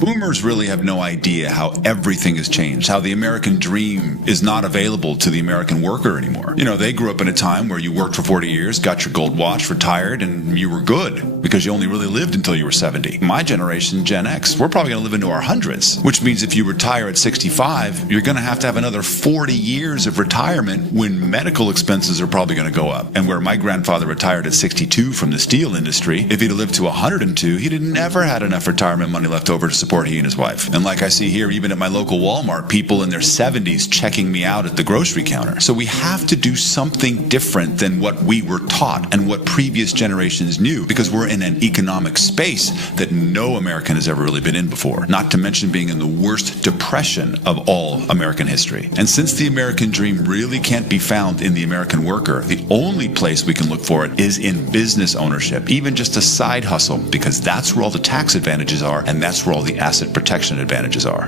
Boomers really have no idea how everything has changed, how the American dream is not available to the American worker anymore. You know, they grew up in a time where you worked for 40 years, got your gold watch, retired, and you were good because you only really lived until you were 70. My generation, Gen X, we're probably going to live into our hundreds, which means if you retire at 65, you're going to have another 40 years of retirement when medical expenses are probably going to go up. And where my grandfather retired at 62 from the steel industry, if he'd lived to 102, he'd have never had enough retirement money left over to support he and his wife. And like I see here, even at my local Walmart, people in their 70s checking me out at the grocery counter. So we have to do something different than what we were taught and what previous generations knew, because we're in an economic space that no American has ever really been in before, not to mention being in the worst depression of all American history. And since the American dream really can't be found in the American worker, the only place we can look for it is in business ownership, even just a side hustle, because that's where all the tax advantages are and that's where all the asset protection advantages are.